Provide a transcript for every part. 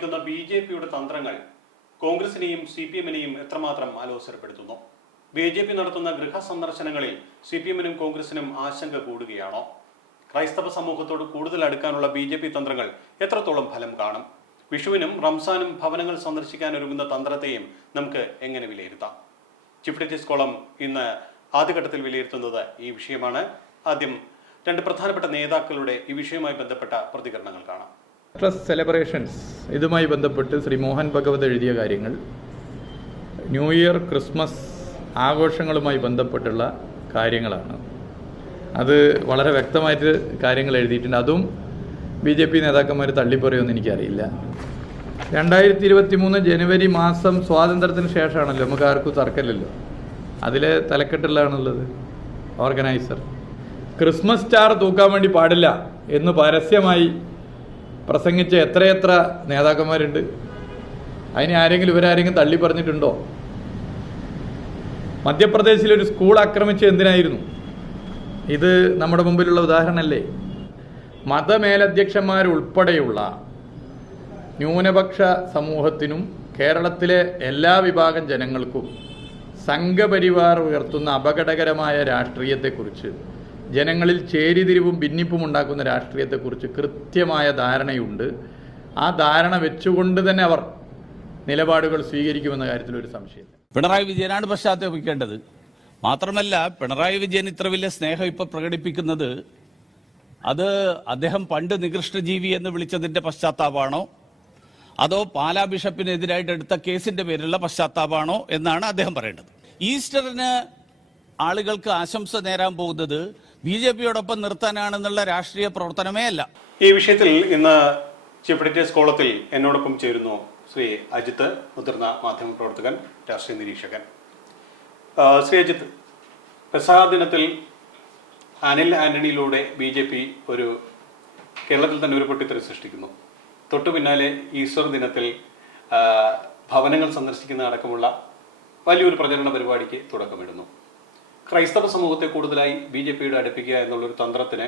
ശ്രമിക്കുന്ന B J പിയുടെ തന്ത്രങ്ങൾ കോൺഗ്രസിനെയും സി പി എമ്മിനെയും എത്രമാത്രം അലോസരപ്പെടുത്തുന്നു? ബി ജെ പി നടത്തുന്ന ഗൃഹ സന്ദർശനങ്ങളിൽ സി പി എമ്മിനും കോൺഗ്രസിനും ആശങ്ക കൂടുകയാണോ? ക്രൈസ്തവ സമൂഹത്തോട് കൂടുതൽ അടുക്കാനുള്ള ബി ജെ പി തന്ത്രങ്ങൾ എത്രത്തോളം ഫലം കാണും? വിഷുവിനും റംസാനും ഭവനങ്ങൾ സന്ദർശിക്കാൻ ഒരുങ്ങുന്ന തന്ത്രത്തെയും നമുക്ക് എങ്ങനെ വിലയിരുത്താം? ചീഫ് ജസ്റ്റിസ് കോളം ഇന്ന് ആദ്യഘട്ടത്തിൽ വിലയിരുത്തുന്നത് ഈ വിഷയമാണ്. ആദ്യം രണ്ട് പ്രധാനപ്പെട്ട നേതാക്കളുടെ ഈ വിഷയവുമായി ബന്ധപ്പെട്ട പ്രതികരണങ്ങൾ കാണാം. ട്രസ്റ്റ് സെലിബ്രേഷൻസ് ഇതുമായി ബന്ധപ്പെട്ട് ശ്രീ മോഹൻ ഭഗവത് എഴുതിയ കാര്യങ്ങൾ ന്യൂ ഇയർ ക്രിസ്മസ് ആഘോഷങ്ങളുമായി ബന്ധപ്പെട്ടുള്ള കാര്യങ്ങളാണ്. അത് വളരെ വ്യക്തമായിട്ട് കാര്യങ്ങൾ എഴുതിയിട്ടുണ്ട്. അതും ബി ജെ പി നേതാക്കന്മാർ തള്ളിപ്പറയുമെന്ന് എനിക്കറിയില്ല. രണ്ടായിരത്തി ഇരുപത്തി മൂന്ന് ജനുവരി മാസം സ്വാതന്ത്ര്യത്തിന് ശേഷമാണല്ലോ. നമുക്ക് ആർക്കും തർക്കമില്ലല്ലോ. അതിലെ തലക്കെട്ടിലാണുള്ളത്. ഓർഗനൈസർ ക്രിസ്മസ് സ്റ്റാർ തൂക്കാൻ വേണ്ടി പാടില്ല എന്ന് പരസ്യമായി പ്രസംഗിച്ച എത്രയെത്ര നേതാക്കന്മാരുണ്ട്? അതിനെ ആരെങ്കിലും ഇവരാരെങ്കിലും തള്ളി പറഞ്ഞിട്ടുണ്ടോ? മധ്യപ്രദേശിൽ ഒരു സ്കൂൾ ആക്രമിച്ച് എന്തിനായിരുന്നു? ഇത് നമ്മുടെ മുമ്പിലുള്ള ഉദാഹരണമല്ലേ മതമേലധ്യക്ഷന്മാരുൾപ്പെടെയുള്ള ന്യൂനപക്ഷ സമൂഹത്തിനും കേരളത്തിലെ എല്ലാ വിഭാഗം ജനങ്ങൾക്കും സംഘപരിവാർ ഉയർത്തുന്ന അപകടകരമായ രാഷ്ട്രീയത്തെക്കുറിച്ച് ജനങ്ങളിൽ ചേരിതിരിവും ഭിന്നിപ്പും ഉണ്ടാക്കുന്ന രാഷ്ട്രീയത്തെക്കുറിച്ച് കൃത്യമായ ധാരണയുണ്ട്. ആ ധാരണ വെച്ചുകൊണ്ട് തന്നെ അവർ നിലപാടുകൾ സ്വീകരിക്കുമെന്ന കാര്യത്തിൽ ഒരു സംശയമില്ല. പിണറായി വിജയനാണ് പശ്ചാത്തലപിക്കേണ്ടത് മാത്രമല്ല പിണറായി വിജയൻ ഇത്ര വലിയ സ്നേഹം ഇപ്പൊ പ്രകടിപ്പിക്കുന്നത് അത് അദ്ദേഹം പണ്ട് നികൃഷ്ടജീവി എന്ന് വിളിച്ചതിന്റെ പശ്ചാത്താപമാണോ? അതോ പാലാ ബിഷപ്പിനെതിരായിട്ട് എടുത്ത കേസിന്റെ പേരിലുള്ള പശ്ചാത്താപമാണോ എന്നാണ് അദ്ദേഹം പറയേണ്ടത്. ഈസ്റ്ററിന് ആളുകൾക്ക് ആശംസ നേരാൻ പോകുന്നത് ബി ജെ പിയോടൊപ്പം നിർത്താനാണെന്നുള്ള രാഷ്ട്രീയ പ്രവർത്തനമേ അല്ല. ഈ വിഷയത്തിൽ ഇന്ന് ചീഫ് എഡിറ്റേഴ്സ് കോളത്തിൽ എന്നോടൊപ്പം ചേരുന്നു ശ്രീ അജിത്ത് മുതിർന്ന മാധ്യമ പ്രവർത്തകൻ രാഷ്ട്രീയ നിരീക്ഷകൻ. ശ്രീ അജിത്ത് പെസഹ ദിനത്തിൽ അനിൽ ആന്റണിയിലൂടെ ബി ജെ പി ഒരു കേരളത്തിൽ തന്നെ ഒരു പൊട്ടിത്തെറി സൃഷ്ടിക്കുന്നു. തൊട്ടു പിന്നാലെ ഈസ്റ്റർ ദിനത്തിൽ ഭവനങ്ങൾ സന്ദർശിക്കുന്ന അടക്കമുള്ള വലിയൊരു പ്രചരണ പരിപാടിക്ക് തുടക്കമിടുന്നു. ക്രൈസ്തവ സമൂഹത്തെ കൂടുതലായി ബി ജെ പിയുടെ അടുപ്പിക്കുക എന്നുള്ളൊരു തന്ത്രത്തിന്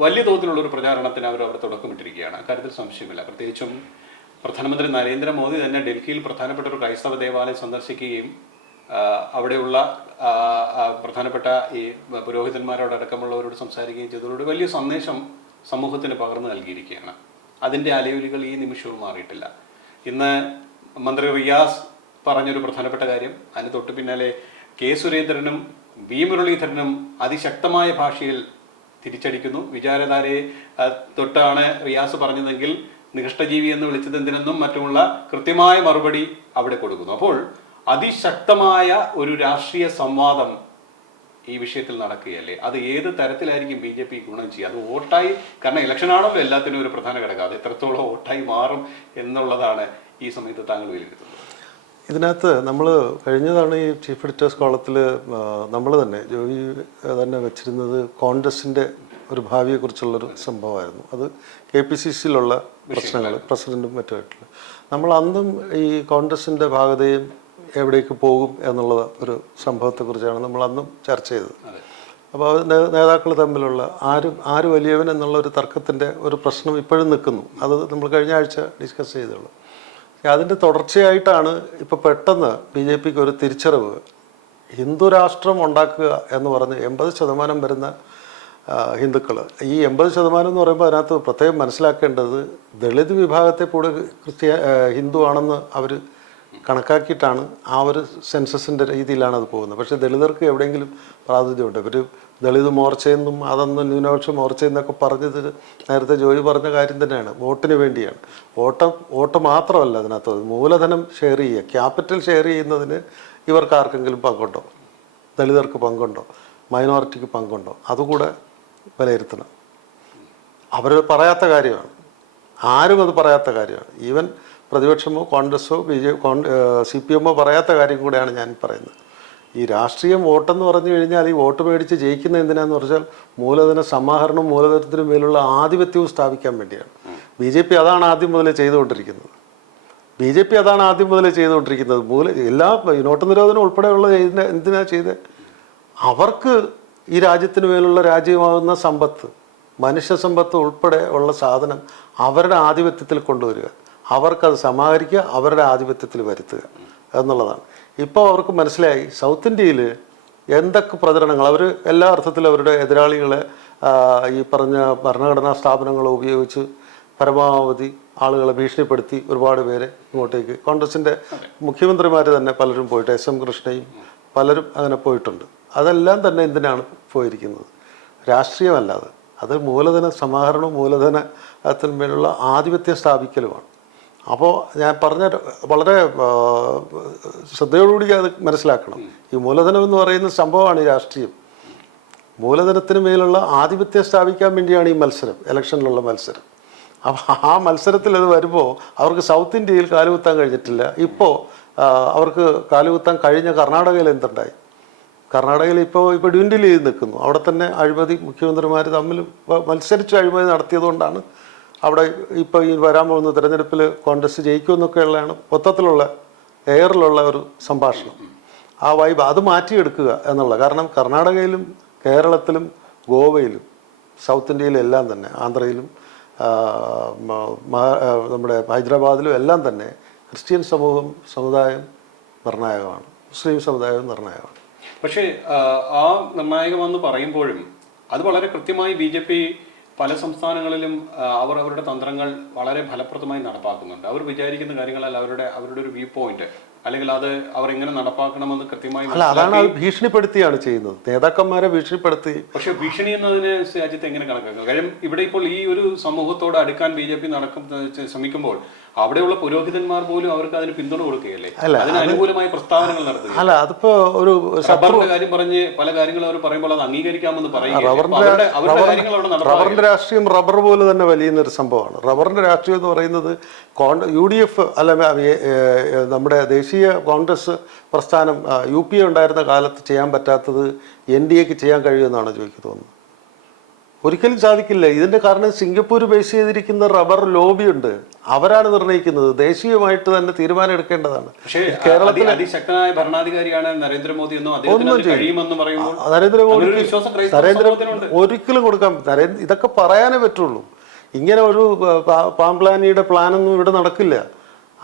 വലിയ തോതിലുള്ളൊരു പ്രചാരണത്തിന് അവർ അവിടെ തുടക്കമിട്ടിരിക്കുകയാണ്. അക്കാര്യത്തിൽ സംശയമില്ല. പ്രത്യേകിച്ചും പ്രധാനമന്ത്രി നരേന്ദ്രമോദി തന്നെ ഡൽഹിയിൽ പ്രധാനപ്പെട്ട ഒരു ക്രൈസ്തവ ദേവാലയം സന്ദർശിക്കുകയും അവിടെയുള്ള പ്രധാനപ്പെട്ട ഈ പുരോഹിതന്മാരോടക്കമുള്ളവരോട് സംസാരിക്കുകയും ചെയ്തതോട് വലിയ സന്ദേശം സമൂഹത്തിന് പകർന്നു നൽകിയിരിക്കുകയാണ്. അതിന്റെ അലയൊലികൾ ഈ നിമിഷവും മാറിയിട്ടില്ല. ഇന്ന് മന്ത്രി റിയാസ് പറഞ്ഞൊരു പ്രധാനപ്പെട്ട കാര്യം അതിന് തൊട്ട് പിന്നാലെ കെ സുരേന്ദ്രനും വി മുരളീധരനും അതിശക്തമായ ഭാഷയിൽ തിരിച്ചടിക്കുന്നു. വിചാരധാരയെ തൊട്ടാണ് റിയാസ് പറഞ്ഞതെങ്കിൽ നികഷ്ടജീവി എന്ന് വിളിച്ചത് എന്തിനെന്നും മറ്റുമുള്ള കൃത്യമായ മറുപടി അവിടെ കൊടുക്കുന്നു. അപ്പോൾ അതിശക്തമായ ഒരു രാഷ്ട്രീയ സംവാദം ഈ വിഷയത്തിൽ നടക്കുകയല്ലേ? അത് ഏത് തരത്തിലായിരിക്കും ബി ജെ പി ഗുണം ചെയ്യുക? അത് വോട്ടായി കാരണം ഇലക്ഷൻ ആണല്ലോ എല്ലാത്തിനും ഒരു പ്രധാന ഘടകം. അത് എത്രത്തോളം വോട്ടായി മാറും എന്നുള്ളതാണ് ഈ സമയത്ത് താങ്കൾ വിലയിരുത്തുന്നത്. ഇതിനകത്ത് നമ്മൾ കഴിഞ്ഞ തവണ ഈ ചീഫ് എഡിറ്റേഴ്സ് കോളത്തിൽ നമ്മൾ തന്നെ ജോയി തന്നെ വെച്ചിരുന്നത് കോൺഗ്രസിന്റെ ഒരു ഭാവിയെക്കുറിച്ചുള്ളൊരു സംഭവമായിരുന്നു. അത് കെ പി സി സിയിലുള്ള പ്രശ്നങ്ങൾ പ്രസിഡന്റും മറ്റുമായിട്ടുള്ള നമ്മൾ അന്നും ഈ കോൺഗ്രസിന്റെ ഭാഗതയും എവിടേക്ക് പോകും എന്നുള്ള ഒരു സംഭവത്തെക്കുറിച്ചാണ് നമ്മൾ അന്നും ചർച്ച ചെയ്തത്. അപ്പോൾ നേതാക്കൾ തമ്മിലുള്ള ആരും ആര് വലിയവൻ എന്നുള്ള ഒരു തർക്കത്തിന്റെ ഒരു പ്രശ്നം ഇപ്പോഴും നിൽക്കുന്നു. അത് നമ്മൾ കഴിഞ്ഞ ആഴ്ച ഡിസ്കസ് ചെയ്തുള്ളൂ. അതിന്റെ തുടർച്ചയായിട്ടാണ് ഇപ്പോൾ പെട്ടെന്ന് ബി ജെ പിക്ക് ഒരു തിരിച്ചറിവ്. ഹിന്ദു രാഷ്ട്രം ഉണ്ടാക്കുക എന്ന് പറഞ്ഞ് എൺപത് ശതമാനം വരുന്ന ഹിന്ദുക്കൾ ഈ എൺപത് ശതമാനം എന്ന് പറയുമ്പോൾ അതിനകത്ത് പ്രത്യേകം മനസ്സിലാക്കേണ്ടത് ദളിത് വിഭാഗത്തെ കൂടെ ക്രിസ്ത്യ ഹിന്ദു ആണെന്ന് അവർ കണക്കാക്കിയിട്ടാണ് ആ ഒരു സെൻസസിന്റെ രീതിയിലാണ് അത് പോകുന്നത്. പക്ഷേ ദളിതർക്ക് എവിടെയെങ്കിലും പ്രാതിനിധ്യമുണ്ട്. ഇവർ ദളിത് മോർച്ചയെന്നും അതെന്നും ന്യൂനപക്ഷ മോർച്ചയെന്നൊക്കെ പറഞ്ഞത് നേരത്തെ ജോലി പറഞ്ഞ കാര്യം തന്നെയാണ്. വോട്ടിന് വേണ്ടിയാണ്. വോട്ട് വോട്ട് മാത്രമല്ല അതിനകത്ത് മൂലധനം ഷെയർ ചെയ്യുക. ക്യാപിറ്റൽ ഷെയർ ചെയ്യുന്നതിന് ഇവർക്ക് ആർക്കെങ്കിലും പങ്കുണ്ടോ? ദളിതർക്ക് പങ്കുണ്ടോ? മൈനോറിറ്റിക്ക് പങ്കുണ്ടോ? അതുകൂടെ വിലയിരുത്തണം. അവർ പറയാത്ത കാര്യമാണ്. ആരും അത് പറയാത്ത കാര്യമാണ്. ഈവൻ പ്രതിപക്ഷമോ കോൺഗ്രസോ ബി ജെ സി പി എമ്മോ പറയാത്ത കാര്യം കൂടെയാണ് ഞാൻ പറയുന്നത്. ഈ രാഷ്ട്രീയം വോട്ടെന്ന് പറഞ്ഞു കഴിഞ്ഞാൽ ഈ വോട്ട് മേടിച്ച് ജയിക്കുന്ന എന്തിനാന്ന് പറഞ്ഞാൽ മൂലധന സമാഹരണവും മൂലധനത്തിനും മേലുള്ള ആധിപത്യവും സ്ഥാപിക്കാൻ വേണ്ടിയാണ്. ബി ജെ പി അതാണ് ആദ്യം മുതലേ ചെയ്തുകൊണ്ടിരിക്കുന്നത്. ബി ജെ പി അതാണ് ആദ്യം മുതലേ ചെയ്തുകൊണ്ടിരിക്കുന്നത്. മൂല എല്ലാ നോട്ട് നിരോധനം ഉൾപ്പെടെയുള്ള എന്തിനാ ചെയ്തത് അവർക്ക് ഈ രാജ്യത്തിന് മേലുള്ള രാജ്യമാകുന്ന സമ്പത്ത് മനുഷ്യ സമ്പത്ത് ഉൾപ്പെടെ ഉള്ള സാധനം അവരുടെ ആധിപത്യത്തിൽ കൊണ്ടുവരിക. അവർക്കത് സമാഹരിക്കുക അവരുടെ ആധിപത്യത്തിൽ വരുത്തുക എന്നുള്ളതാണ്. ഇപ്പോൾ അവർക്ക് മനസ്സിലായി സൗത്ത് ഇന്ത്യയിൽ എന്തൊക്കെ പ്രചരണങ്ങൾ അവർ എല്ലാ അർത്ഥത്തിലും അവരുടെ എതിരാളികളെ ഈ പറഞ്ഞ ഭരണഘടനാ സ്ഥാപനങ്ങൾ ഉപയോഗിച്ച് പരമാവധി ആളുകളെ ഭീഷണിപ്പെടുത്തി ഒരുപാട് പേരെ ഇങ്ങോട്ടേക്ക്. കോൺഗ്രസിന്റെ മുഖ്യമന്ത്രിമാർ തന്നെ പലരും പോയിട്ട് എസ് എം കൃഷ്ണയും പലരും അങ്ങനെ പോയിട്ടുണ്ട്. അതെല്ലാം തന്നെ എന്തിനാണ് പോയിരിക്കുന്നത്? രാഷ്ട്രീയമല്ലാതെ അത് മൂലധന സമാഹരണവും മൂലധനത്തിന്മേലുള്ള ആധിപത്യം സ്ഥാപിക്കലുമാണ്. അപ്പോൾ ഞാൻ പറഞ്ഞ വളരെ ശ്രദ്ധയോടുകൂടി അത് മനസ്സിലാക്കണം. ഈ മൂലധനം എന്ന് പറയുന്ന സംഭവമാണ് ഈ രാഷ്ട്രീയം. മൂലധനത്തിന് മേലുള്ള ആധിപത്യം സ്ഥാപിക്കാൻ വേണ്ടിയാണ് ഈ മത്സരം ഇലക്ഷനിലുള്ള മത്സരം. അപ്പോൾ ആ മത്സരത്തിൽ അത് വരുമ്പോൾ അവർക്ക് സൗത്ത് ഇന്ത്യയിൽ കാലുകുത്താൻ കഴിഞ്ഞിട്ടില്ല. ഇപ്പോൾ അവർക്ക് കാലുകുത്താൻ കഴിഞ്ഞ കർണാടകയിൽ എന്തുണ്ടായി? കർണാടകയിൽ ഇപ്പോൾ ഇപ്പോൾ ഡ്യൂൻഡിൽ ചെയ്ത് നിൽക്കുന്നു. അവിടെ തന്നെ അഴിമതി മുഖ്യമന്ത്രിമാർ തമ്മിൽ മത്സരിച്ച് അഴിമതി നടത്തിയതുകൊണ്ടാണ് അവിടെ ഇപ്പോൾ ഈ വരാൻ പോകുന്ന തിരഞ്ഞെടുപ്പിൽ കോൺഗ്രസ് ജയിക്കുമെന്നൊക്കെയുള്ളതാണ് മൊത്തത്തിലുള്ള എയറിലുള്ള ഒരു സംഭാഷണം. ആ വൈബ് അത് മാറ്റിയെടുക്കുക എന്നുള്ള കാരണം കർണാടകയിലും കേരളത്തിലും ഗോവയിലും സൗത്ത് ഇന്ത്യയിലും എല്ലാം തന്നെ ആന്ധ്രയിലും നമ്മുടെ ഹൈദരാബാദിലും എല്ലാം തന്നെ ക്രിസ്ത്യൻ സമൂഹം സമുദായം നിർണായകമാണ്. മുസ്ലിം സമുദായം നിർണായകമാണ്. പക്ഷേ ആ നിർണായകമെന്ന് പറയുമ്പോഴും അത് വളരെ കൃത്യമായി ബി ജെ പി പല സംസ്ഥാനങ്ങളിലും അവർ അവരുടെ തന്ത്രങ്ങൾ വളരെ ഫലപ്രദമായി നടപ്പാക്കുന്നുണ്ട്. അവർ വിചാരിക്കുന്ന കാര്യങ്ങളല്ല അവരുടെ അവരുടെ ഒരു വ്യൂ പോയിന്റ് അല്ലെങ്കിൽ അത് അവർ എങ്ങനെ നടപ്പാക്കണമെന്ന് കൃത്യമായി അല്ല അതാണ് ഭീഷണിപ്പെടുത്തിയാണ് ചെയ്യുന്നത്. നേതാക്കന്മാരെ ഭീഷണിപ്പെടുത്തി. പക്ഷെ ഭീഷണി എന്നതിനെ രാജ്യത്ത് എങ്ങനെ കണക്കാക്കുക കാര്യം ഇവിടെ ഇപ്പോൾ ഈ ഒരു സമൂഹത്തോട് അടുക്കാൻ ബി ജെ പി നടക്കും ശ്രമിക്കുമ്പോൾ അവിടെയുള്ള പുരോഹിതന്മാർ പോലും അവർക്ക് അതിന് പിന്തുണ കൊടുക്കുകയല്ലേ? അനുകൂലമായ അതിന് അനുകൂലമായി പ്രസ്താവനകൾ നടത്തുക അല്ല അതിപ്പോ ഒരു റബ്ബറിന്റെ കാര്യം പറഞ്ഞ് പല കാര്യങ്ങളും അവർ പറയുമ്പോൾ അത് അംഗീകരിക്കാമെന്ന് പറയുക റബ്ബറിന്റെ രാഷ്ട്രീയം റബ്ബർ പോലെ തന്നെ വലിയുന്ന ഒരു സംഭവമാണ്. റബ്ബറിന്റെ രാഷ്ട്രീയം എന്ന് പറയുന്നത് കോൺ യു ഡി എഫ് അല്ല നമ്മുടെ ദേശീയ കോൺഗ്രസ് പ്രസ്ഥാനം യു പി എ ഉണ്ടായിരുന്ന കാലത്ത് ചെയ്യാൻ പറ്റാത്തത് എൻ ഡി എക്ക് ചെയ്യാൻ കഴിയുമെന്നാണ് ചോദിക്കുന്നത് തോന്നുന്നത് ഒരിക്കലും സാധിക്കില്ല. ഇതിന്റെ കാരണം സിംഗപ്പൂർ ബേസ് ചെയ്തിരിക്കുന്ന റബ്ബർ ലോബി ഉണ്ട്. അവരാണ് നിർണയിക്കുന്നത് ദേശീയമായിട്ട് തന്നെ തീരുമാനം എടുക്കേണ്ടതാണ് കേരളത്തിൽ അതിശക്തനായ ഭരണാധികാരിയാണ് നരേന്ദ്രമോദി നരേന്ദ്രമോദി നരേന്ദ്ര ഒരിക്കലും കൊടുക്കാൻ നരേന്ദ്ര ഇതൊക്കെ പറയാനേ പറ്റുള്ളൂ. ഇങ്ങനെ ഒരു പാംപ്ലാനിയുടെ പ്ലാനൊന്നും ഇവിടെ നടക്കില്ല.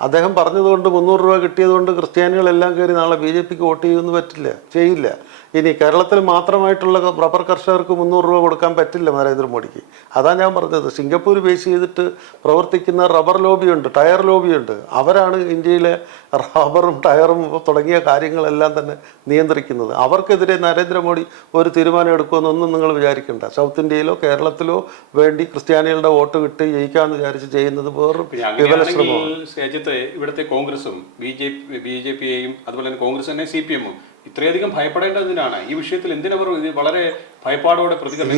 അദ്ദേഹം പറഞ്ഞതുകൊണ്ട് മുന്നൂറ് രൂപ കിട്ടിയതുകൊണ്ട് ക്രിസ്ത്യാനികളെല്ലാം കയറി നാളെ ബി ജെ പിക്ക് വോട്ട് ചെയ്യുമെന്ന് പറ്റില്ല. ചെയ്യില്ല. ഇനി കേരളത്തിൽ മാത്രമായിട്ടുള്ള റബ്ബർ കർഷകർക്ക് മുന്നൂറ് രൂപ കൊടുക്കാൻ പറ്റില്ല നരേന്ദ്രമോദിക്ക്. അതാ ഞാൻ പറഞ്ഞത്. സിംഗപ്പൂർ ബേസ് ചെയ്തിട്ട് പ്രവർത്തിക്കുന്ന റബ്ബർ ലോബിയുണ്ട് ടയർ ലോബിയുണ്ട്. അവരാണ് ഇന്ത്യയിലെ റബ്ബറും ടയറും തുടങ്ങിയ കാര്യങ്ങളെല്ലാം തന്നെ നിയന്ത്രിക്കുന്നത്. അവർക്കെതിരെ നരേന്ദ്രമോദി ഒരു തീരുമാനം എടുക്കുമെന്നൊന്നും നിങ്ങൾ വിചാരിക്കേണ്ട. സൗത്ത് ഇന്ത്യയിലോ കേരളത്തിലോ വേണ്ടി ക്രിസ്ത്യാനികളുടെ വോട്ട് കിട്ടി ജയിക്കാമെന്ന് വിചാരിച്ച് ചെയ്യുന്നത് വേറും പിന്നെ വിഫല അങ്ങനെയാണെങ്കിൽ ശ്രമമാണ്. രാജ്യത്ത് ഇവിടുത്തെ കോൺഗ്രസും ബി ജെ ബി ജെ പിയെയും അതുപോലെ തന്നെ കോൺഗ്രസ് തന്നെ സി പി എമ്മും ഇത്രയധികം ഭയപ്പെടേണ്ടതിനാണ്. ഈ വിഷയത്തിൽ എന്തിനവർ വളരെ ഭയപ്പാടോടെ പ്രതികരണം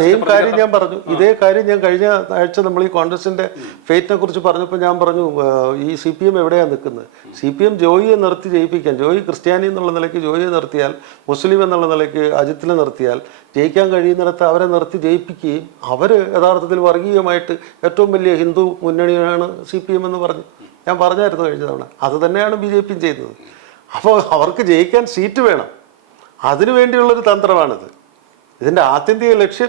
സെയിം കാര്യം ഞാൻ പറഞ്ഞു. ഇതേ കാര്യം ഞാൻ കഴിഞ്ഞ ആഴ്ച നമ്മൾ ഈ കോൺഗ്രസിന്റെ ഫേറ്റിനെ കുറിച്ച് പറഞ്ഞപ്പോൾ ഞാൻ പറഞ്ഞു ഈ സി പി എം എവിടെയാണ് നിൽക്കുന്നത്? സി പി എം ജോയിയെ നിർത്തി ജയിപ്പിക്കാൻ ജോയി ക്രിസ്ത്യാനി എന്നുള്ള നിലയ്ക്ക് ജോയിയെ നിർത്തിയാൽ മുസ്ലിം എന്നുള്ള നിലയ്ക്ക് അജിത്തിനെ നിർത്തിയാൽ ജയിക്കാൻ കഴിയുന്നിടത്ത് അവരെ നിർത്തി ജയിപ്പിക്കുകയും അവർ യഥാർത്ഥത്തിൽ വർഗീയമായിട്ട് ഏറ്റവും വലിയ ഹിന്ദു മുന്നണിയാണ് സി പി എം എന്ന് പറഞ്ഞു. ഞാൻ പറഞ്ഞായിരുന്നു കഴിഞ്ഞ തവണ. അത് തന്നെയാണ് ബി ജെ പിയും ചെയ്യുന്നത് അപ്പോൾ അവർക്ക് ജയിക്കാൻ സീറ്റ് വേണം. അതിനു വേണ്ടിയുള്ളൊരു തന്ത്രമാണിത്. ഇതിന്റെ ആത്യന്തിക ലക്ഷ്യം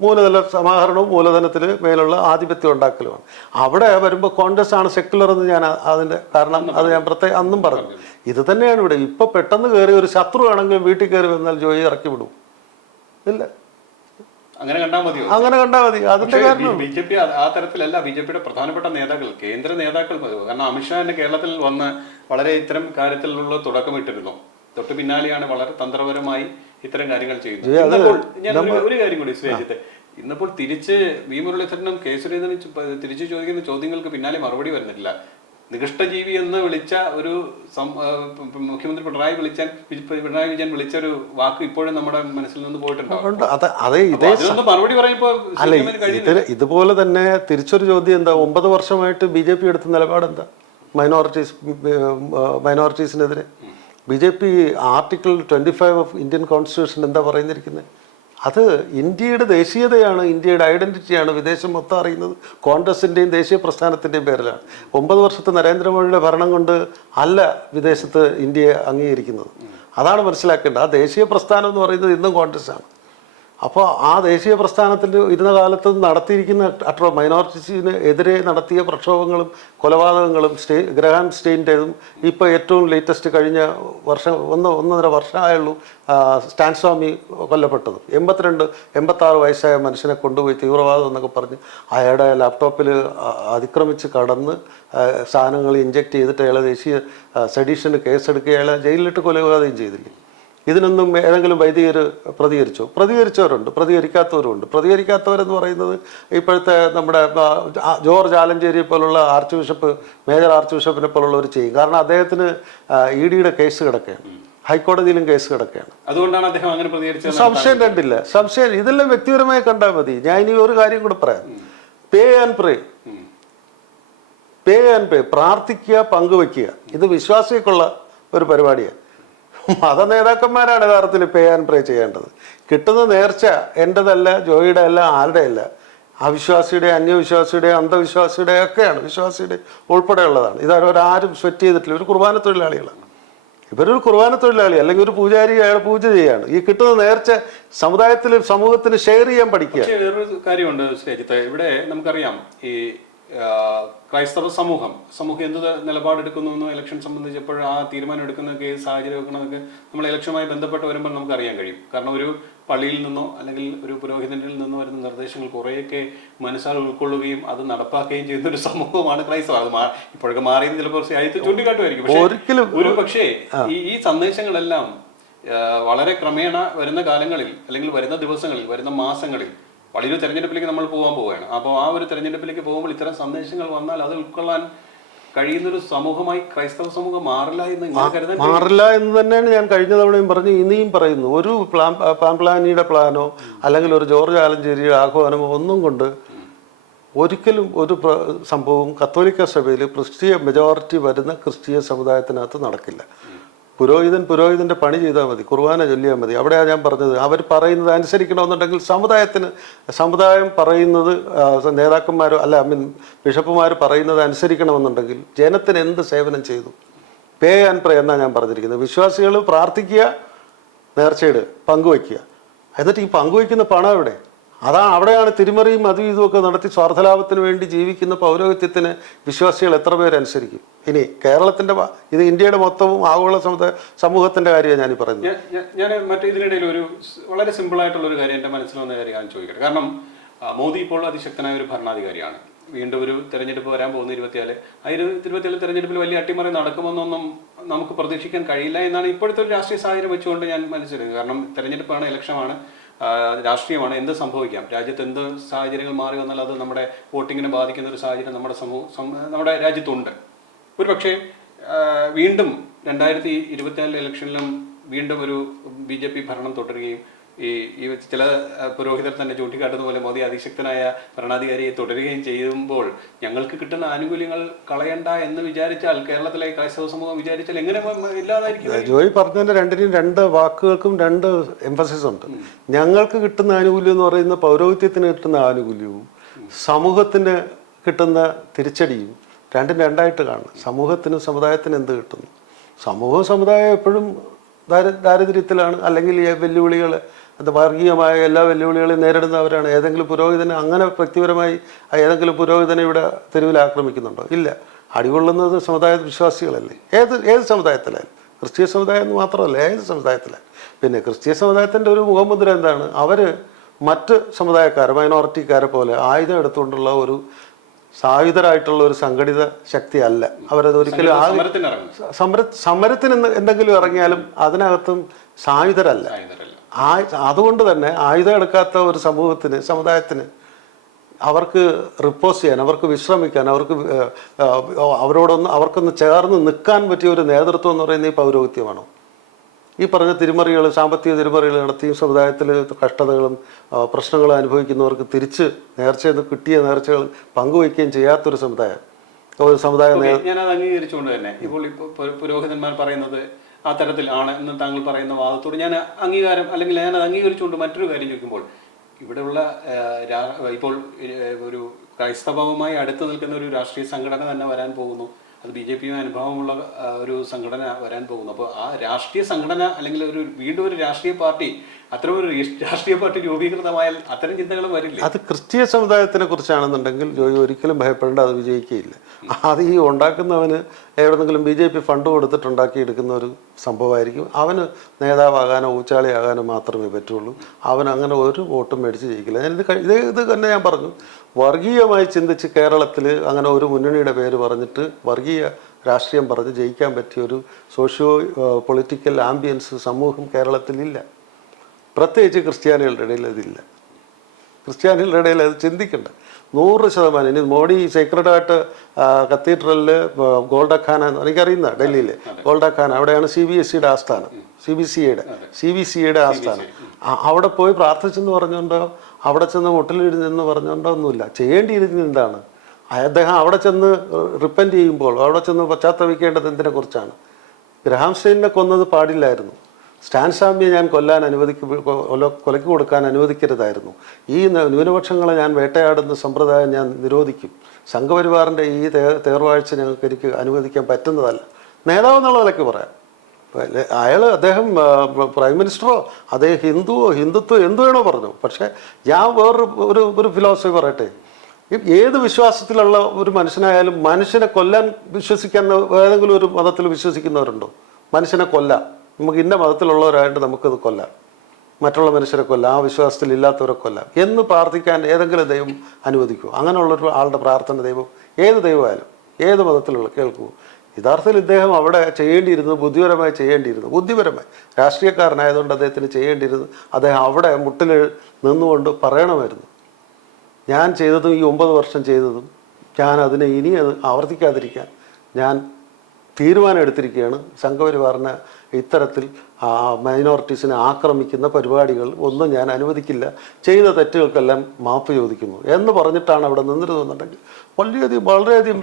മൂലധന സമാഹരണവും മൂലധനത്തിന് മേലുള്ള ആധിപത്യം ഉണ്ടാക്കലുമാണ്. അവിടെ വരുമ്പോൾ കോൺഗ്രസ് ആണ് സെക്യുലർ എന്ന് ഞാൻ അതിന്റെ കാരണം അത് ഞാൻ പ്രത്യേകം അന്നും പറഞ്ഞു. ഇത് തന്നെയാണ് ഇവിടെ. ഇപ്പോൾ പെട്ടെന്ന് കയറി ഒരു ശത്രു ആണെങ്കിലും വീട്ടിൽ കയറി വന്നാൽ ജോയി ഇറക്കി വിടും. ഇല്ല. അങ്ങനെ കണ്ടാൽ മതിയോ? അങ്ങനെ കണ്ടാൽ മതി. അതിന്റെ കാരണം ബി ജെ പി ആ തരത്തിലല്ല ബി ജെ പിയുടെ പ്രധാനപ്പെട്ട നേതാക്കൾ കേന്ദ്ര നേതാക്കൾ. കാരണം അമിത്ഷാ തന്നെ കേരളത്തിൽ വന്ന് വളരെ ഇത്തരം കാര്യത്തിലുള്ള തുടക്കമിട്ടിരുന്നു. തൊട്ട് പിന്നാലെയാണ് വളരെ തന്ത്രപരമായി ഇത്തരം കാര്യങ്ങൾ ചെയ്യുന്നത്. ഞാൻ ഒരു- കാര്യം കൂടി ഇന്നിപ്പോൾ തിരിച്ച് വി മുരളീധരനും കെ സുരേന്ദ്രനും തിരിച്ചു ചോദിക്കുന്ന ചോദ്യങ്ങൾക്ക് പിന്നാലെ മറുപടി വരുന്നില്ല. നികഷ്ടജീവി എന്ന് വിളിച്ച ഒരു മുഖ്യമന്ത്രി പിണറായി വിളിച്ചാൽ പിണറായി വിജയൻ വിളിച്ച ഒരു വാക്ക് ഇപ്പോഴും നമ്മുടെ മനസ്സിൽ നിന്ന് പോയിട്ടുണ്ട്. മറുപടി പറയുമ്പോ അല്ല. ഇതുപോലെ തന്നെ തിരിച്ചൊരു ചോദ്യം എന്താ? ഒമ്പത് വർഷമായിട്ട് ബി ജെ പി എടുത്ത നിലപാട് എന്താ minorities മൈനോറിറ്റീസിനെതിരെ B J P article twenty five of Indian constitution എന്താ പറയുന്നിരിക്കുന്നത് അത് ഇന്ത്യയുടെ ദേശീയതയാണ് ഇന്ത്യയുടെ ഐഡന്റിറ്റിയാണ് വിദേശം മൊത്തം അറിയുന്നത്. കോൺഗ്രസിന്റെയും ദേശീയ പ്രസ്ഥാനത്തിന്റെയും പേരിലാണ്. ഒമ്പത് വർഷത്തെ നരേന്ദ്രമോദിയുടെ ഭരണം കൊണ്ട് അല്ല വിദേശത്ത് ഇന്ത്യയെ അംഗീകരിക്കുന്നത്. അതാണ് മനസ്സിലാക്കേണ്ടത്. ആ ദേശീയ പ്രസ്ഥാനം എന്ന് പറയുന്നത് ഇന്നും കോൺഗ്രസ്സാണ്. അപ്പോൾ ആ ദേശീയ പ്രസ്ഥാനത്തിൽ ഇരുന്ന കാലത്ത് നടത്തിയിരിക്കുന്ന അട്രോ മൈനോറിറ്റീസിന് എതിരെ നടത്തിയ പ്രക്ഷോഭങ്ങളും കൊലപാതകങ്ങളും സ്റ്റേ ഗ്രഹാം സ്റ്റെയിന്റെതും ഇപ്പോൾ ഏറ്റവും ലേറ്റസ്റ്റ് കഴിഞ്ഞ വർഷം ഒന്ന് ഒന്നര വർഷമായുള്ളൂ സ്റ്റാൻ സ്വാമി കൊല്ലപ്പെട്ടത്. എൺപത്തിരണ്ട് എൺപത്താറ് വയസ്സായ മനുഷ്യനെ കൊണ്ടുപോയി തീവ്രവാദം എന്നൊക്കെ പറഞ്ഞ് അയാളുടെ ലാപ്ടോപ്പിൽ അതിക്രമിച്ച് കടന്ന് സാധനങ്ങൾ ഇഞ്ചെക്ട് ചെയ്തിട്ട് അയാളെ ദേശീയ സെഡീഷന് കേസെടുക്കുക അയാളെ ജയിലിലിട്ട് കൊലപാതകം ചെയ്തില്ലേ ഇതിനൊന്നും ഏതെങ്കിലും വൈദികർ പ്രതികരിച്ചോ? പ്രതികരിച്ചവരുണ്ട് പ്രതികരിക്കാത്തവരുണ്ട് പ്രതികരിക്കാത്തവരെന്ന് പറയുന്നത് ഇപ്പോഴത്തെ നമ്മുടെ ജോർജ് ആലഞ്ചേരി പോലുള്ള ആർച്ച് ബിഷപ്പ് മേജർ ആർച്ച് ബിഷപ്പിനെ പോലുള്ളവർ ചെയ്യും. കാരണം അദ്ദേഹത്തിന് ഇ ഡിയുടെ കേസ് കിടക്കുകയാണ്. ഹൈക്കോടതിയിലും കേസ് കിടക്കുകയാണ്. അതുകൊണ്ടാണ് അദ്ദേഹം അങ്ങനെ പ്രതികരിച്ചത് സംശയം കണ്ടില്ല സംശയം ഇതെല്ലാം വ്യക്തിപരമായി കണ്ടാൽ മതി. ഞാൻ ഇനി ഒരു കാര്യം കൂടെ പറയാം. Pay and pray pay and pay പ്രാർത്ഥിക്കുക പങ്കുവെക്കുക ഇത് വിശ്വാസിക്കുള്ള ഒരു പരിപാടിയാണ്. മത നേതാക്കന്മാരാണ് യഥാർത്ഥത്തിൽ പേ ആൻഡ് പ്രേ ചെയ്യേണ്ടത്. കിട്ടുന്ന നേർച്ച എന്റെതല്ല ജോയിയുടെ അല്ല ആരുടെ അല്ല. അവിശ്വാസിയുടെ അന്യവിശ്വാസിയുടെ അന്ധവിശ്വാസിയുടെ ഒക്കെയാണ്. വിശ്വാസിയുടെ ഉൾപ്പെടെയുള്ളതാണ്. ഇത് അവരാരും സ്വെറ്റ് ചെയ്തിട്ടില്ല. ഒരു കുർബാന തൊഴിലാളികളാണ് ഇവരൊരു കുർബാന തൊഴിലാളി അല്ലെങ്കിൽ ഒരു പൂജാരി അയാൾ പൂജ ചെയ്യാണ്. ഈ കിട്ടുന്ന നേർച്ച സമുദായത്തിൽ സമൂഹത്തിന് ഷെയർ ചെയ്യാൻ പഠിക്കുക വേറൊരു കാര്യമുണ്ട് ഇവിടെ നമുക്കറിയാം ഈ ക്രൈസ്തവ സമൂഹം. സമൂഹം എന്ത് നിലപാടെടുക്കുന്നു എന്നോ ഇലക്ഷൻ സംബന്ധിച്ചപ്പോൾ ആ തീരുമാനം എടുക്കുന്നതൊക്കെ ഏത് സാഹചര്യം വെക്കുന്നതൊക്കെ നമ്മൾ ഇലക്ഷനുമായി ബന്ധപ്പെട്ട് വരുമ്പോൾ നമുക്ക് അറിയാൻ കഴിയും. കാരണം ഒരു പള്ളിയിൽ നിന്നോ അല്ലെങ്കിൽ ഒരു പുരോഹിതനിൽ നിന്നോ വരുന്ന നിർദ്ദേശങ്ങൾ കുറേയൊക്കെ മനസ്സാൽ ഉൾക്കൊള്ളുകയും അത് നടപ്പാക്കുകയും ചെയ്യുന്ന ഒരു സമൂഹമാണ് ക്രൈസ്തവ അത് ഇപ്പോഴൊക്കെ മാറിയെന്ന് ചിലപ്പോൾ സാഹിത്യം ചൂണ്ടിക്കാട്ടുമായിരിക്കും. പക്ഷേ ഒരു പക്ഷേ ഈ ഈ സന്ദേശങ്ങളെല്ലാം വളരെ ക്രമേണ വരുന്ന കാലങ്ങളിൽ അല്ലെങ്കിൽ വരുന്ന ദിവസങ്ങളിൽ വരുന്ന മാസങ്ങളിൽ വലിയൊരു തെരഞ്ഞെടുപ്പിലേക്ക് നമ്മൾ പോകാൻ പോവുകയാണ്. അപ്പോൾ ആ ഒരു തെരഞ്ഞെടുപ്പിലേക്ക് പോകുമ്പോൾ ഇത്തരം സന്ദേശങ്ങൾ വന്നാൽ അത് ഉൾക്കൊള്ളാൻ കഴിയുന്നൊരു സമൂഹമായി ക്രൈസ്തവ സമൂഹം മാറില്ല എന്ന് മാറില്ല എന്ന് തന്നെയാണ് ഞാൻ കഴിഞ്ഞ തവണയും പറഞ്ഞു ഇനിയും പറയുന്നു. ഒരു പ്ലാൻ പാംപ്ലാനിയുടെ പ്ലാനോ അല്ലെങ്കിൽ ഒരു ജോർജ് ആലഞ്ചേരിയുടെ ആഹ്വാനമോ ഒന്നും കൊണ്ട് ഒരിക്കലും ഒരു സംഭവം കത്തോലിക്ക സഭയിൽ ക്രിസ്തീയ മെജോറിറ്റി വരുന്ന ക്രിസ്തീയ സമുദായത്തിനകത്ത് നടക്കില്ല. പുരോഹിതൻ പുരോഹിതന്റെ പണി ചെയ്താൽ മതി കുർബാന ചൊല്ലിയാൽ മതി. അവിടെയാണ് ഞാൻ പറഞ്ഞത്. അവർ പറയുന്നത് അനുസരിക്കണമെന്നുണ്ടെങ്കിൽ സമുദായത്തിന് സമുദായം പറയുന്നത് നേതാക്കന്മാരോ അല്ല ഐ മീൻ ബിഷപ്പുമാർ പറയുന്നത് അനുസരിക്കണമെന്നുണ്ടെങ്കിൽ ജനത്തിന് എന്ത് സേവനം ചെയ്തു? പേ ആൻഡ് പ്രേ എന്നാണ് ഞാൻ പറഞ്ഞിരിക്കുന്നത്. വിശ്വാസികൾ പ്രാർത്ഥിക്കുക നേർച്ചയിട് പങ്കുവയ്ക്കുക. എന്നിട്ട് ഈ പങ്കുവയ്ക്കുന്ന പണം എവിടെ? അതാ അവിടെയാണ് തിരിമറിയും അതും ഇതുമൊക്കെ നടത്തി സ്വാർത്ഥലാഭത്തിന് വേണ്ടി ജീവിക്കുന്ന പൗരോഹിത്യത്തിന് വിശ്വാസികൾ എത്ര പേര് അനുസരിക്കും? ഇനി കേരളത്തിന്റെ ഇത് ഇന്ത്യയുടെ മൊത്തവും ആഗോള സമൂഹത്തിന്റെ കാര്യമാണ് ഞാൻ പറയുന്നത്. ഞാൻ- മറ്റേ ഇതിനിടയിൽ ഒരു വളരെ സിമ്പിൾ ആയിട്ടുള്ള ഒരു കാര്യം എന്റെ മനസ്സിൽ വന്ന കാര്യം ഞാൻ ചോദിക്കട്ടെ. കാരണം മോദി ഇപ്പോൾ അതിശക്തനായ ഒരു ഭരണാധികാരിയാണ്. വീണ്ടും ഒരു തെരഞ്ഞെടുപ്പ് വരാൻ പോകുന്ന ഇരുപത്തിയാൽ ആ ഇരു ഇരുപത്തിയാൽ തെരഞ്ഞെടുപ്പിൽ വലിയ അട്ടിമറി നടക്കുമെന്നൊന്നും നമുക്ക് പ്രതീക്ഷിക്കാൻ കഴിയില്ല എന്നാണ് ഇപ്പോഴത്തെ ഒരു രാഷ്ട്രീയ സാഹചര്യം വെച്ചുകൊണ്ട് ഞാൻ മനസ്സിലാക്കുന്നത്. കാരണം തെരഞ്ഞെടുപ്പാണ് ഇലക്ഷനാണ്. രാഷ്ട്രീയമാണ്. എന്ത് സംഭവിക്കാം? രാജ്യത്ത് എന്ത് സാഹചര്യങ്ങൾ മാറി വന്നാൽ അത് നമ്മുടെ വോട്ടിങ്ങിനെ ബാധിക്കുന്ന ഒരു സാഹചര്യം നമ്മുടെ സമൂഹ നമ്മുടെ രാജ്യത്തുണ്ട്. ഒരു പക്ഷേ വീണ്ടും രണ്ടായിരത്തി ഇരുപത്തിനാലിലെ ഇലക്ഷനിലും വീണ്ടും ഒരു ബി ജെ പി ഭരണം തുടരുകയും ഈ ഈ ചില പുരോഹിതർ തന്നെ ചൂണ്ടിക്കാട്ടുന്ന പോലെ മോദി അതിശക്തനായ ഭരണാധികാരിയെ തുടരുകയും ചെയ്യുമ്പോൾ ഞങ്ങൾക്ക് കിട്ടുന്ന ആനുകൂല്യങ്ങൾ കളയണ്ട എന്ന് വിചാരിച്ചാൽ കേരളത്തിലെ ക്രൈസ്തവ സമൂഹം വിചാരിച്ചാൽ എങ്ങനെ ഇല്ലാതായിരിക്കും? ജോയി പറഞ്ഞതിന്റെ രണ്ടിനും രണ്ട് വാക്കുകൾക്കും രണ്ട് എംഫസിസ് ഉണ്ട്. ഞങ്ങൾക്ക് കിട്ടുന്ന ആനുകൂല്യം എന്ന് പറയുന്ന പൗരോഹിത്യത്തിന് കിട്ടുന്ന ആനുകൂല്യവും സമൂഹത്തിന് കിട്ടുന്ന തിരിച്ചടിയും രണ്ടും രണ്ടായിട്ട് കാണണം. സമൂഹത്തിനും സമുദായത്തിനും എന്ത് കിട്ടുന്നു? സമൂഹവും സമുദായം എപ്പോഴും ദാരി ദാരിദ്ര്യത്തിലാണ്. അല്ലെങ്കിൽ ഈ വെല്ലുവിളികൾ അത് വർഗീയമായ എല്ലാ വെല്ലുവിളികളെയും നേരിടുന്നവരാണ്. ഏതെങ്കിലും പുരോഹിതനെ അങ്ങനെ വ്യക്തിപരമായി ഏതെങ്കിലും പുരോഹിതനെ ഇവിടെ തെരുവിൽ ആക്രമിക്കുന്നുണ്ടോ? ഇല്ല. അടികൊള്ളുന്നത് സമുദായ വിശ്വാസികളല്ലേ? ഏത് ഏത് സമുദായത്തിലായാലും. ക്രിസ്ത്യൻ സമുദായം എന്ന് മാത്രമല്ല ഏത് സമുദായത്തിലായാലും. പിന്നെ ക്രിസ്ത്യൻ സമുദായത്തിന്റെ ഒരു മുഖമുദ്ര എന്താണ്? അവർ മറ്റ് സമുദായക്കാർ മൈനോറിറ്റിക്കാരെ പോലെ ആയുധം എടുത്തുകൊണ്ടുള്ള ഒരു സായുധരായിട്ടുള്ള ഒരു സംഘടിത ശക്തി അല്ല അവരത് ഒരിക്കലും ആ സമര സമരത്തിന് എന്തെങ്കിലും ഇറങ്ങിയാലും അതിനകത്തും സായുധരല്ല. ആ അതുകൊണ്ട് തന്നെ ആയുധം എടുക്കാത്ത ഒരു സമൂഹത്തിന് സമുദായത്തിന് അവർക്ക് റിപ്പോസ് ചെയ്യാൻ അവർക്ക് വിശ്രമിക്കാൻ അവർക്ക് അവരോടൊന്ന് അവർക്കൊന്ന് ചേർന്ന് നിൽക്കാൻ പറ്റിയ ഒരു നേതൃത്വം എന്ന് പറയുന്നത് ഈ പൗരോഹിത്യമാണോ. ഈ പറഞ്ഞ തിരിമറികൾ സാമ്പത്തിക തിരിമറികൾ നടത്തിയും സമുദായത്തിൽ കഷ്ടതകളും പ്രശ്നങ്ങളും അനുഭവിക്കുന്നവർക്ക് തിരിച്ച് നേർച്ച കിട്ടിയ നേർച്ചകൾ പങ്കുവയ്ക്കുകയും ചെയ്യാത്തൊരു സമുദായം. ഒരു സമുദായം ഞാൻ അത് അംഗീകരിച്ചുകൊണ്ട് തന്നെ. ഇപ്പോൾ പുരോഹിതന്മാർ പറയുന്നത് ആ തരത്തിൽ ആണ് എന്ന് താങ്കൾ പറയുന്ന വാദത്തോട് ഞാൻ അംഗീകാരം അല്ലെങ്കിൽ ഞാൻ അത് അംഗീകരിച്ചുകൊണ്ട് മറ്റൊരു കാര്യം ചോദിക്കുമ്പോൾ ഇവിടെയുള്ള ഇപ്പോൾ ഒരു ക്രൈസ്തവവുമായി അടുത്ത് നിൽക്കുന്ന ഒരു രാഷ്ട്രീയ സംഘടന തന്നെ വരാൻ പോകുന്നു. അത് ബി ജെ പിയും അനുഭവമുള്ള ഒരു സംഘടന വരാൻ പോകുന്നു. അപ്പോൾ ആ രാഷ്ട്രീയ സംഘടന അല്ലെങ്കിൽ ഒരു വീണ്ടും ഒരു രാഷ്ട്രീയ പാർട്ടി അത്തരം ഒരു രാഷ്ട്രീയ പാർട്ടി രൂപീകൃതമായാൽ അത്തരം ചിന്തകളും വരില്ല. അത് ക്രിസ്തീയ സമുദായത്തിനെ കുറിച്ചാണെന്നുണ്ടെങ്കിൽ ജോയി ഒരിക്കലും ഭയപ്പെടേണ്ട അത് വിജയിക്കുകയില്ല. അത് ഈ ഉണ്ടാക്കുന്നവന് എവിടെന്നെങ്കിലും ബി ജെ പി ഫണ്ട് കൊടുത്തിട്ടുണ്ടാക്കി എടുക്കുന്ന ഒരു സംഭവമായിരിക്കും. അവന് നേതാവാകാനോ ഊച്ചാളിയാകാനോ മാത്രമേ പറ്റുള്ളൂ. അവൻ അങ്ങനെ ഒരു വോട്ടും മേടിച്ച് ജയിക്കില്ല. ഞാനിത് ഇത് ഇത് തന്നെ ഞാൻ പറഞ്ഞു. വർഗീയമായി ചിന്തിച്ച് കേരളത്തിൽ അങ്ങനെ ഒരു മുന്നണിയുടെ പേര് പറഞ്ഞിട്ട് വർഗീയ രാഷ്ട്രീയം പറഞ്ഞ് ജയിക്കാൻ പറ്റിയ ഒരു സോഷ്യോ പൊളിറ്റിക്കൽ ആംബിയൻസ് സമൂഹം കേരളത്തിലില്ല. പ്രത്യേകിച്ച് ക്രിസ്ത്യാനികളുടെ ഇടയിൽ അതില്ല. ക്രിസ്ത്യാനികളുടെ ഇടയിൽ അത് ചിന്തിക്കണ്ട. നൂറ് ശതമാനം ഇനി മോഡി സീക്രട്ടായിട്ട് കത്തീഡ്രലിൽ ഗോൾഡഖാന എനിക്കറിയുന്ന ഡൽഹിയിൽ ഗോൾഡഖാന അവിടെയാണ് സി ബി എസ് സിയുടെ ആസ്ഥാനം. സി ബി സി ഐയുടെ സി ബി സി ഐയുടെ ആസ്ഥാനം. അവിടെ പോയി പ്രാർത്ഥിച്ചെന്ന് പറഞ്ഞുകൊണ്ടോ അവിടെ ചെന്ന് മുട്ടിലിരുന്നെന്ന് പറഞ്ഞുകൊണ്ടോ ഒന്നുമില്ല. ചെയ്യേണ്ടിയിരുന്നത് എന്താണ്? അദ്ദേഹം അവിടെ ചെന്ന് റിപ്പന്റ് ചെയ്യുമ്പോൾ അവിടെ ചെന്ന് പശ്ചാത്തപിക്കേണ്ടത് എന്തിനെ കുറിച്ചാണ് ഗ്രഹാം സ്റ്റെയിനെ കൊന്നത് പാടില്ലായിരുന്നു. സ്റ്റാൻ ഞാൻ കൊല്ലാൻ അനുവദിക്ക കൊല- കൊലയ്ക്ക് കൊടുക്കാൻ അനുവദിക്കരുതായിരുന്നു. ഈ ന്യൂനപക്ഷങ്ങളെ ഞാൻ വേട്ടയാടുന്ന സമ്പ്രദായം ഞാൻ നിരോധിക്കും. സംഘപരിവാറിന്റെ ഈ തേർവാഴ്ച ഞങ്ങൾക്ക് എനിക്ക് അനുവദിക്കാൻ പറ്റുന്നതല്ല. നേതാവ് എന്നുള്ള നിലയ്ക്ക് പറയാം. അയാൾ അദ്ദേഹം പ്രൈം മിനിസ്റ്ററോ അദ്ദേഹം ഹിന്ദുവോ ഹിന്ദുത്വോ എന്ത് വേണോ പറഞ്ഞു. പക്ഷേ ഞാൻ വേറൊരു ഒരു ഒരു ഫിലോസഫി പറയട്ടെ. ഏത് വിശ്വാസത്തിലുള്ള ഒരു മനുഷ്യനായാലും മനുഷ്യനെ കൊല്ലാൻ വിശ്വസിക്കുന്ന ഏതെങ്കിലും ഒരു മതത്തിൽ വിശ്വസിക്കുന്നവരുണ്ടോ? മനുഷ്യനെ കൊല്ലാം. നമുക്ക് ഇന്ന മതത്തിലുള്ളവരായിട്ട് നമുക്കത് കൊല്ലാം. മറ്റുള്ള മനുഷ്യരെ കൊല്ലാം ആ വിശ്വാസത്തിൽ ഇല്ലാത്തവരെ കൊല്ലാം. എന്ന് പ്രാർത്ഥിക്കാൻ ഏതെങ്കിലും ദൈവം അനുവദിക്കുമോ അങ്ങനെയുള്ളൊരു ആളുടെ പ്രാർത്ഥന ദൈവം ഏത് ദൈവമായാലും ഏത് മതത്തിലുള്ള കേൾക്കൂ യഥാർത്ഥത്തിൽ ഇദ്ദേഹം അവിടെ ചെയ്യേണ്ടിയിരുന്നത് ബുദ്ധിപരമായി ചെയ്യേണ്ടിയിരുന്നു. ബുദ്ധിപരമായി. രാഷ്ട്രീയക്കാരനായതുകൊണ്ട് അദ്ദേഹത്തിന് ചെയ്യേണ്ടിയിരുന്നത് അദ്ദേഹം അവിടെ മുട്ടിൽ നിന്നുകൊണ്ട് പറയണമായിരുന്നു. ഞാൻ ചെയ്തതും ഈ ഒമ്പത് വർഷം ചെയ്തതും ഞാൻ അതിനെ ഇനി അത് ആവർത്തിക്കാതിരിക്കാൻ ഞാൻ തീരുമാനം എടുത്തിരിക്കുകയാണ് സംഘപരിവാറിന് ഇത്തരത്തിൽ മൈനോറിറ്റീസിനെ ആക്രമിക്കുന്ന പരിപാടികൾ ഒന്നും ഞാൻ അനുവദിക്കില്ല. ചെയ്ത തെറ്റുകൾക്കെല്ലാം മാപ്പ് ചോദിക്കുന്നു. എന്ന് പറഞ്ഞിട്ടാണ് അവിടെ നിന്നിരുന്നുണ്ടെങ്കിൽ വളരെയധികം വളരെയധികം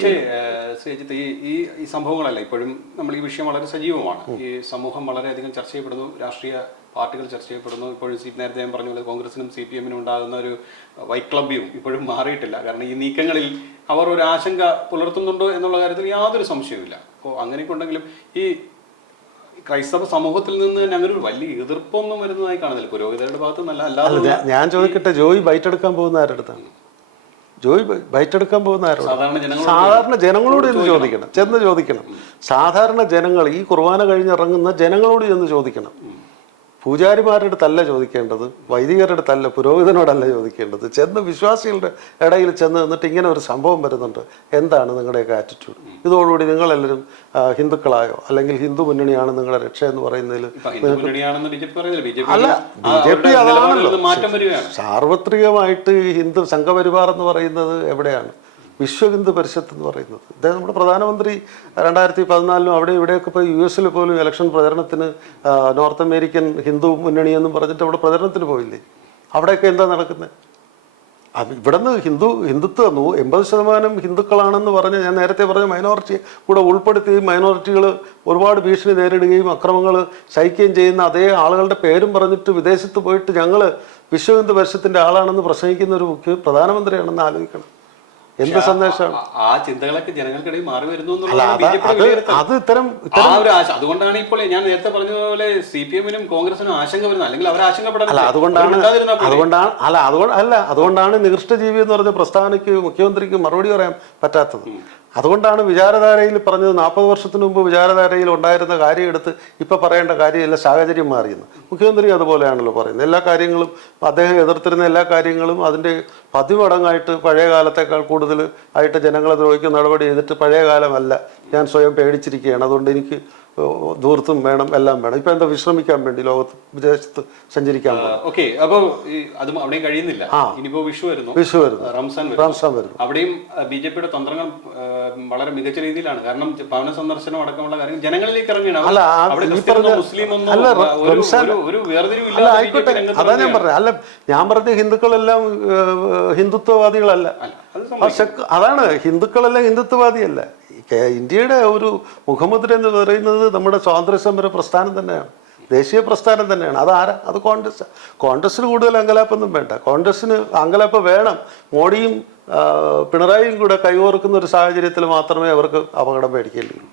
ശ്രീജിത്ത് ഈ ഈ ഈ സംഭവങ്ങളല്ല. ഇപ്പോഴും നമ്മൾ ഈ വിഷയം വളരെ സജീവമാണ്. ഈ സമൂഹം വളരെയധികം ചർച്ച ചെയ്യപ്പെടുന്നു. രാഷ്ട്രീയ പാർട്ടികൾ ചർച്ച ചെയ്യപ്പെടുന്നു. ഇപ്പോഴും സി നേരത്തെ ഞാൻ പറഞ്ഞ പോലെ കോൺഗ്രസിനും സി പി എമ്മിനും ഉണ്ടാകുന്ന ഒരു വൈക്ലഭ്യവും ഇപ്പോഴും മാറിയിട്ടില്ല. കാരണം ഈ നീക്കങ്ങളിൽ അവർ ഒരു ആശങ്ക പുലർത്തുന്നുണ്ടോ എന്നുള്ള കാര്യത്തിൽ യാതൊരു സംശയവുമില്ല അപ്പോൾ അങ്ങനെയൊക്കെ ഉണ്ടെങ്കിലും ഈ ക്രൈസ്തവ സമൂഹത്തിൽ നിന്ന് തന്നെ അങ്ങനെ ഒരു വലിയ എതിർപ്പൊന്നും വരുന്നതായി കാണുന്നില്ല. പുരോഹിതരുടെ ഭാഗത്ത് നിന്നല്ല അല്ലാതെ ഞാൻ- ചോദിക്കട്ടെ ജോയി ബൈറ്റ് എടുക്കാൻ പോകുന്ന ആരുടെ അടുത്താണ്? ജോയി ബൈറ്റ് എടുക്കാൻ പോകുന്ന ആരോട് സാധാരണ ജനങ്ങളോട് സാധാരണ ജനങ്ങളോട് ചെന്ന് ചോദിക്കണം. ചെന്ന് ചോദിക്കണം. സാധാരണ ജനങ്ങൾ ഈ കുർബാന കഴിഞ്ഞിറങ്ങുന്ന ജനങ്ങളോട് ചെന്ന് ചോദിക്കണം. പൂജാരിമാരുടെ അടുത്തല്ല ചോദിക്കേണ്ടത് വൈദികരുടെ അടുത്തല്ല പുരോഹിതനോടല്ല ചോദിക്കേണ്ടത്. ചെന്ന് വിശ്വാസികളുടെ ഇടയിൽ ചെന്ന് നിന്നിട്ട് ഇങ്ങനെ ഒരു സംഭവം വരുന്നുണ്ട്. എന്താണ് നിങ്ങളുടെയൊക്കെ ആറ്റിറ്റ്യൂഡ് ഇതോടുകൂടി നിങ്ങളെല്ലാവരും ഹിന്ദുക്കളായോ അല്ലെങ്കിൽ ഹിന്ദു മുന്നണിയാണ് നിങ്ങളുടെ രക്ഷ എന്ന് പറയുന്നതിൽ അല്ല ബി ജെ പി അതാണല്ലോ സാർവത്രികമായിട്ട് ഹിന്ദു സംഘപരിവാർ എന്ന് പറയുന്നത് എവിടെയാണ്? വിശ്വ ഹിന്ദു പരിഷത്ത് എന്ന് പറയുന്നത്. അദ്ദേഹം നമ്മുടെ പ്രധാനമന്ത്രി രണ്ടായിരത്തി പതിനാലിലും അവിടെ ഇവിടെയൊക്കെ പോയി യു എസിൽ പോലും ഇലക്ഷൻ പ്രചരണത്തിന് നോർത്ത് അമേരിക്കൻ ഹിന്ദു മുന്നണി എന്നും പറഞ്ഞിട്ട് അവിടെ പ്രചരണത്തിന് പോയില്ലേ? അവിടെയൊക്കെ എന്താ നടക്കുന്നത് ഇവിടുന്ന് ഹിന്ദു ഹിന്ദുത്വം എൺപത് ശതമാനം ഹിന്ദുക്കളാണെന്ന് പറഞ്ഞ് ഞാൻ നേരത്തെ പറഞ്ഞ മൈനോറിറ്റി കൂടെ ഉൾപ്പെടുത്തി മൈനോറിറ്റികൾ ഒരുപാട് ഭീഷണി നേരിടുകയും അക്രമങ്ങൾ സഹിക്കുകയും ചെയ്യുന്ന അതേ ആളുകളുടെ പേരും പറഞ്ഞിട്ട് വിദേശത്ത് പോയിട്ട് ഞങ്ങൾ വിശ്വ ഹിന്ദു പരിഷത്തിന്റെ ആളാണെന്ന് പ്രസംഗിക്കുന്ന ഒരു മുഖ്യ പ്രധാനമന്ത്രിയാണെന്ന് ആലോചിക്കണം. എന്ത് സന്ദേശം? ആ- ചിന്തകളൊക്കെ ജനങ്ങൾക്കിടയിൽ മാറി വരുന്നു അത് ഇത്തരം ആ ഒരു ആശ അതുകൊണ്ടാണ് ഇപ്പോൾ ഞാൻ നേരത്തെ പറഞ്ഞതുപോലെ സി പി എമ്മിനും കോൺഗ്രസിനും ആശങ്ക വരുന്നത്. അല്ലെങ്കിൽ അവർ ആശങ്കപ്പെടാൻ അല്ല അതുകൊണ്ടാണ് അതുകൊണ്ടാണ് അല്ല അതുകൊണ്ട് അല്ല അതുകൊണ്ടാണ് നികൃഷ്ടജീവി എന്ന് പറഞ്ഞ പ്രസ്താവനയ്ക്ക് മുഖ്യമന്ത്രിക്ക് മറുപടി പറയാൻ പറ്റാത്തത്. അതുകൊണ്ടാണ് വിചാരധാരയിൽ പറഞ്ഞത് നാൽപ്പത് വർഷത്തിന് മുമ്പ് വിചാരധാരയിൽ ഉണ്ടായിരുന്ന കാര്യം എടുത്ത് ഇപ്പൊ പറയേണ്ട കാര്യമില്ല സാഹചര്യം മാറിയെന്ന്. മുഖ്യമന്ത്രി അതുപോലെയാണല്ലോ പറയുന്നത്. എല്ലാ കാര്യങ്ങളും അദ്ദേഹം എതിർത്തിരുന്ന എല്ലാ കാര്യങ്ങളും അതിന്റെ പതിമടങ്ങായിട്ട് പഴയ കാലത്തേക്കാൾ കൂടുതൽ ആയിട്ട് ജനങ്ങളെ ദ്രോഹിക്കുന്ന നടപടി ചെയ്തിട്ട് പഴയ കാലമല്ല. ഞാൻ സ്വയം പേടിച്ചിരിക്കുകയാണ്. അതുകൊണ്ട് എനിക്ക് ധൂർത്തും വേണം എല്ലാം വേണം. ഇപ്പൊ എന്താ വിശ്രമിക്കാൻ വേണ്ടി ലോകത്ത് വിദേശത്ത് സഞ്ചരിക്കാൻ ഓക്കെ അപ്പൊ അതും അവിടെയും കഴിയുന്നില്ല. ഇനിയിപ്പോ വിഷു വരുന്നു. വിഷു വരുന്നു. റംസാൻ റംസാൻ വരുന്നു. അവിടെയും ബി ജെ പിയുടെ തന്ത്രങ്ങൾ വളരെ മികച്ച രീതിയിലാണ്. കാരണം ഭവന സന്ദർശനം അടക്കമുള്ള കാര്യങ്ങൾ ജനങ്ങളിലേക്ക് ഇറങ്ങിയാണ് അല്ല, പറഞ്ഞ- അല്ല, ആയിക്കോട്ടെ. അതാ ഞാൻ. പറഞ്ഞത് അല്ല ഞാൻ പറഞ്ഞ ഹിന്ദുക്കളെല്ലാം ഹിന്ദുത്വവാദികളല്ല. അതാണ് ഹിന്ദുക്കളെല്ലാം ഹിന്ദുത്വവാദിയല്ല. ഇന്ത്യയുടെ ഒരു മുഖമുദ്ര എന്ന് പറയുന്നത് നമ്മുടെ സ്വാതന്ത്ര്യ സമര പ്രസ്ഥാനം തന്നെയാണ്. ദേശീയ പ്രസ്ഥാനം തന്നെയാണ്. അത് ആരാ? അത് കോൺഗ്രസ്. കോൺഗ്രസ്സിന് കൂടുതൽ അങ്കലാപ്പൊന്നും വേണ്ട. കോൺഗ്രസ്സിന് അങ്കലാപ്പ് വേണം. മോഡിയും പിണറായിയും കൂടെ കൈകോർക്കുന്ന ഒരു സാഹചര്യത്തിൽ മാത്രമേ അവർക്ക് അപകടം പേടിക്കേണ്ടിയുള്ളൂ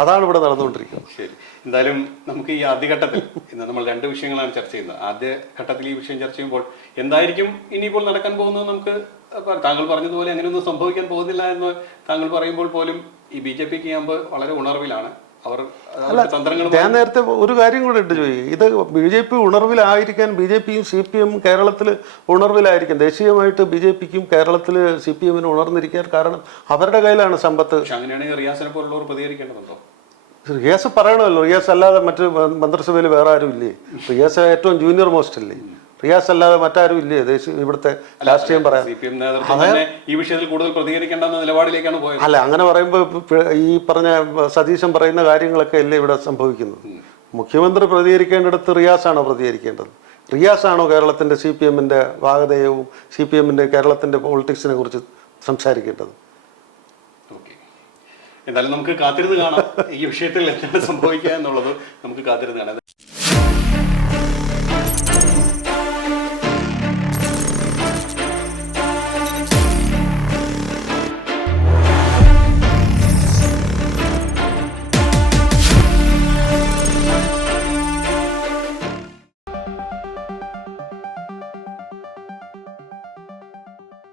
അതാണ് ഇവിടെ നടന്നുകൊണ്ടിരിക്കുന്നത്. ശരി. എന്തായാലും നമുക്ക് ഈ ആദ്യഘട്ടത്തിൽ ഇന്ന് നമ്മൾ രണ്ട് വിഷയങ്ങളാണ് ചർച്ച ചെയ്യുന്നത്. ആദ്യ ഘട്ടത്തിൽ ഈ വിഷയം ചർച്ച ചെയ്യുമ്പോൾ എന്തായിരിക്കും ഇനിയിപ്പോൾ നടക്കാൻ പോകുന്നത് നമുക്ക് താങ്കൾ പറഞ്ഞതുപോലെ അങ്ങനെയൊന്നും സംഭവിക്കാൻ പോകുന്നില്ല എന്ന് താങ്കൾ പറയുമ്പോൾ പോലും ഈ ബി ജെ പി ക്യാമ്പ് വളരെ ഉണർവിലാണ്. അവർ ഞാൻ നേരത്തെ ഒരു കാര്യം കൂടെ ഇട്ട് ചോദിക്കും. ഇത് ബി ജെ പി ഉണർവിലായിരിക്കാൻ ബി ജെ പിയും സി പി എം കേരളത്തിൽ ഉണർവിലായിരിക്കും ദേശീയമായിട്ട് ബി ജെ പിക്കും കേരളത്തിൽ സി പി എമ്മിന് ഉണർന്നിരിക്കാൻ കാരണം അവരുടെ കയ്യിലാണ് സമ്പത്ത്. അങ്ങനെയാണെങ്കിൽ റിയാസിനെ പോലുള്ളവർ പ്രതികരിക്കേണ്ടതുണ്ടോ? റിയാസ് പറയണമല്ലോ റിയാസ് അല്ലാതെ മറ്റ് മന്ത്രിസഭയിൽ വേറെ ആരും ഇല്ലേ റിയാസ് ഏറ്റവും ജൂനിയർ മോസ്റ്റ് അല്ലേ? റിയാസ് അല്ലാതെ മറ്റാരും ഇല്ലേ? ദേശീയ ഇവിടുത്തെ രാഷ്ട്രീയം പറയാൻ. സി പി എം ഈ വിഷയത്തിൽ കൂടുതൽ പ്രതികരിക്കേണ്ടെന്ന നിലപാടിലേക്കാണ് പോയത്. അല്ല അങ്ങനെ പറയുമ്പോൾ ഈ പറഞ്ഞ സതീശൻ പറയുന്ന കാര്യങ്ങളൊക്കെ അല്ലേ ഇവിടെ സംഭവിക്കുന്നത്? മുഖ്യമന്ത്രി പ്രതികരിക്കേണ്ടിടത്ത് റിയാസാണോ പ്രതികരിക്കേണ്ടത്? റിയാസാണോ കേരളത്തിന്റെ സി പി എമ്മിന്റെ വാഗതയവും സി പി എമ്മിന്റെ കേരളത്തിന്റെ പൊളിറ്റിക്സിനെ കുറിച്ച് സംസാരിക്കേണ്ടത്? എന്തായാലും നമുക്ക് കാത്തിരുന്ന് കാണാം. ഈ വിഷയത്തിൽ എന്താണ് സംഭവിക്കുക എന്നുള്ളത് നമുക്ക് കാത്തിരുന്ന് കാണാം.